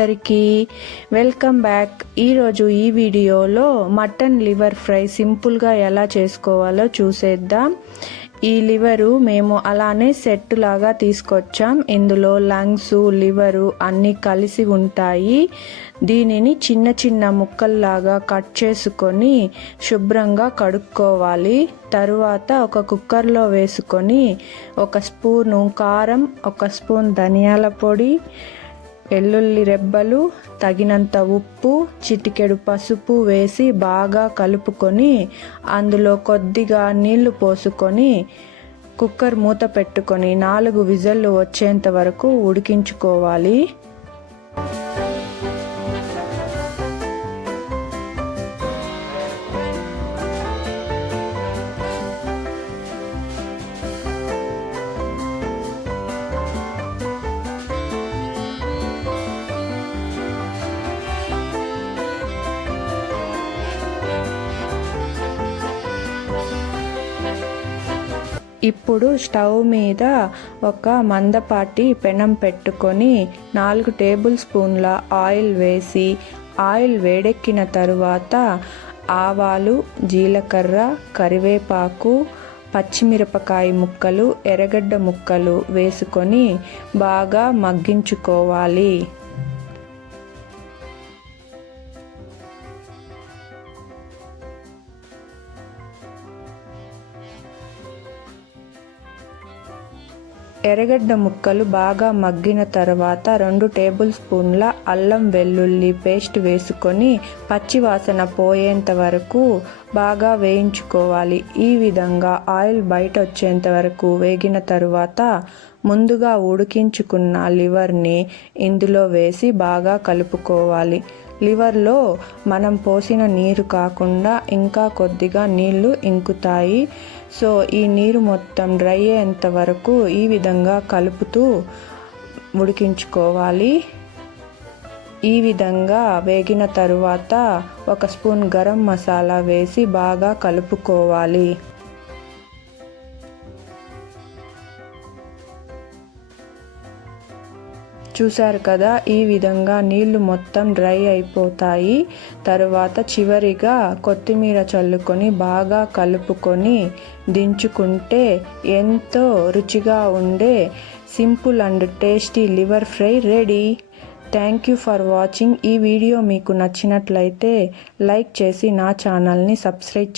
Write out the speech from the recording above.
అందరికీ welcome back. ఈరోజు ఈ వీడియోలో మటన్ లివర్ ఫ్రై సింపుల్గా ఎలా చేసుకోవాలో చూసేద్దాం. ఈ లివరు మేము అలానే సెట్ లాగా తీసుకొచ్చాం. ఇందులో లంగ్స్, లివరు అన్నీ కలిసి ఉంటాయి. దీనిని చిన్న చిన్న ముక్కల్లాగా కట్ చేసుకొని శుభ్రంగా కడుక్కోవాలి. తరువాత ఒక కుక్కర్లో వేసుకొని 1 స్పూను కారం, 1 స్పూన్ ధనియాల పొడి, వెల్లుల్లి రెబ్బలు, తగినంత ఉప్పు, చిటికెడు పసుపు వేసి బాగా కలుపుకొని అందులో కొద్దిగా నీళ్లు పోసుకొని కుక్కర్ మూత పెట్టుకొని 4 విజిల్లు వచ్చేంత వరకు ఉడికించుకోవాలి. ఇప్పుడు స్టవ్ మీద ఒక మందపాటి పెనం పెట్టుకొని 4 టేబుల్ స్పూన్ల ఆయిల్ వేసి ఆయిల్ వేడెక్కిన తరువాత ఆవాలు, జీలకర్ర, కరివేపాకు, పచ్చిమిరపకాయ ముక్కలు, ఎర్రగడ్డ ముక్కలు వేసుకొని బాగా మగ్గించుకోవాలి. ఎర్రగడ్డ ముక్కలు బాగా మగ్గిన తర్వాత 2 టేబుల్ స్పూన్ల అల్లం వెల్లుల్లి పేస్ట్ వేసుకొని పచ్చివాసన పోయేంత వరకు బాగా వేయించుకోవాలి. ఈ విధంగా ఆయిల్ బయట వచ్చేంత వరకు వేగిన తరువాత ముందుగా ఉడికించుకున్న లివర్ని ఇందులో వేసి బాగా కలుపుకోవాలి. లివర్లో మనం పోసిన నీరు కాకుండా ఇంకా కొద్దిగా నీళ్లు ఇంకుతాయి. సో ఈ నీరు మొత్తం డ్రై అయ్యేంత వరకు ఈ విధంగా కలుపుతూ ఉడికించుకోవాలి. ఈ విధంగా వేగిన తరువాత 1 స్పూన్ గరం మసాలా వేసి బాగా కలుపుకోవాలి. చూసారు కదా, ఈ విధంగా నీళ్లు మొత్తం డ్రై అయిపోతాయి. తరువాత చివరిగా కొత్తిమీర చల్లుకొని బాగా కలుపుకొని దించుకుంటే ఎంతో రుచిగా ఉండే simple and tasty liver fry ready. Thank you for watching. ఈ వీడియో మీకు నచ్చినట్లయితే లైక్ చేసి నా ఛానల్ని సబ్స్క్రైబ్